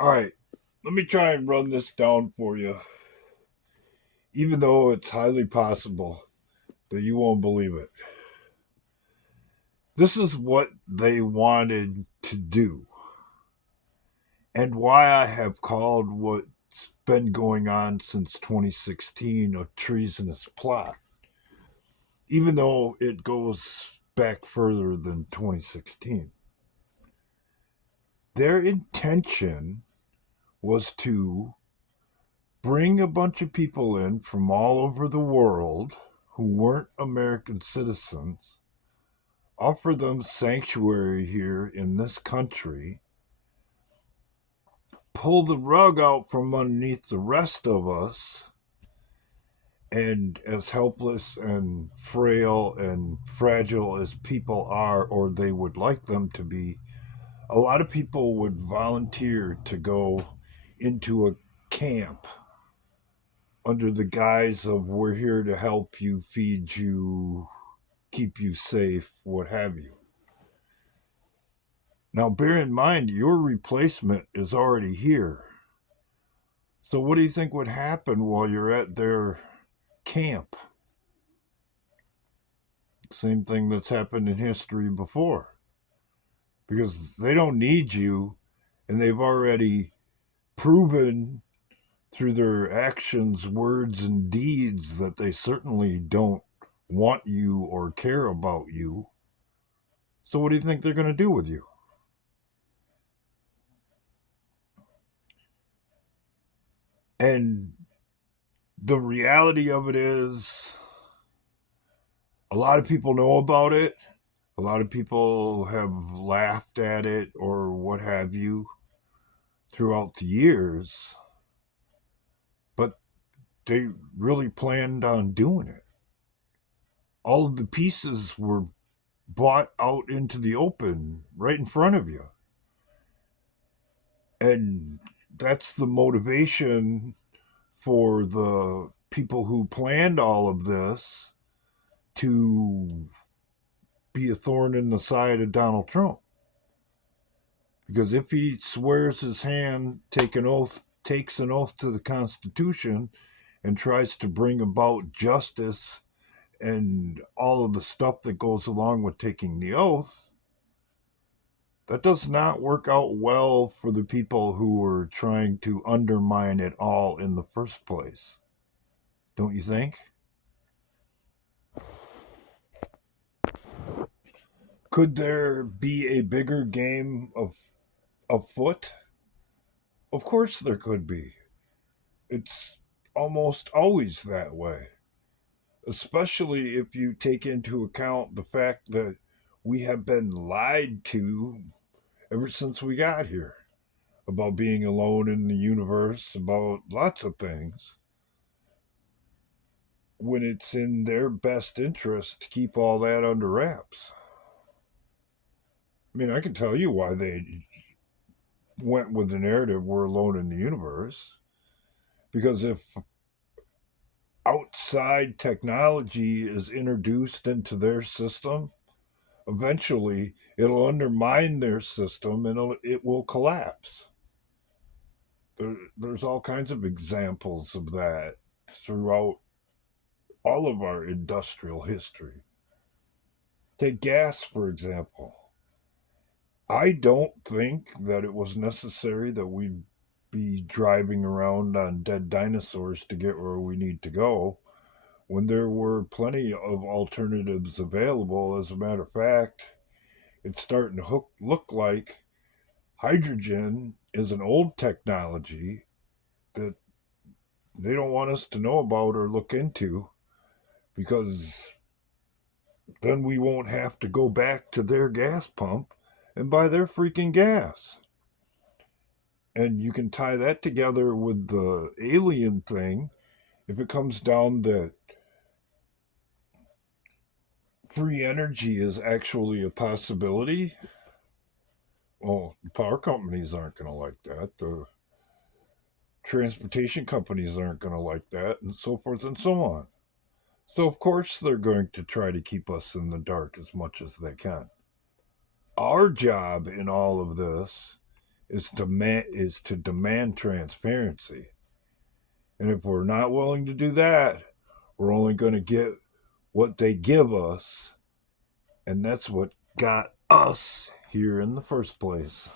All right, let me try and run this down for you, even though it's highly possible that you won't believe it. This is what they wanted to do, and why I have called what's been going on since 2016 a treasonous plot, even though it goes back further than 2016. Their intention was to bring a bunch of people in from all over the world who weren't American citizens, offer them sanctuary here in this country, pull the rug out from underneath the rest of us, and as helpless and frail and fragile as people are, or they would like them to be, a lot of people would volunteer to go into a camp under the guise of we're here to help you, feed you, keep you safe, what have you. Now, bear in mind, your replacement is already here. So, what do you think would happen while you're at their camp? Same thing that's happened in history before. Because they don't need you, and they've already proven through their actions, words, and deeds that they certainly don't want you or care about you. So, what do you think they're going to do with you? And the reality of it is, a lot of people know about it. A lot of people have laughed at it or what have you throughout the years, but they really planned on doing it. All of the pieces were brought out into the open right in front of you. And that's the motivation for the people who planned all of this to be a thorn in the side of Donald Trump. Because if he swears his hand, takes an oath to the Constitution, and tries to bring about justice and all of the stuff that goes along with taking the oath, that does not work out well for the people who are trying to undermine it all in the first place. Don't you think? Could there be a bigger game of afoot? Of course there could be. It's almost always that way, especially if you take into account the fact that we have been lied to ever since we got here about being alone in the universe, about lots of things, when it's in their best interest to keep all that under wraps. I mean, I can tell you why they went with the narrative we're alone in the universe. Because if outside technology is introduced into their system, eventually it'll undermine their system and it will collapse. There's all kinds of examples of that throughout all of our industrial history. Take gas, for example. I don't think that it was necessary that we be driving around on dead dinosaurs to get where we need to go when there were plenty of alternatives available. As a matter of fact, it's starting to look like hydrogen is an old technology that they don't want us to know about or look into, because then we won't have to go back to their gas pump and buy their freaking gas. And you can tie that together with the alien thing. If it comes down that free energy is actually a possibility, well, the power companies aren't going to like that. The transportation companies aren't going to like that, and so forth and so on. So, of course, they're going to try to keep us in the dark as much as they can. Our job in all of this is to demand transparency. And if we're not willing to do that, we're only going to get what they give us, and that's what got us here in the first place.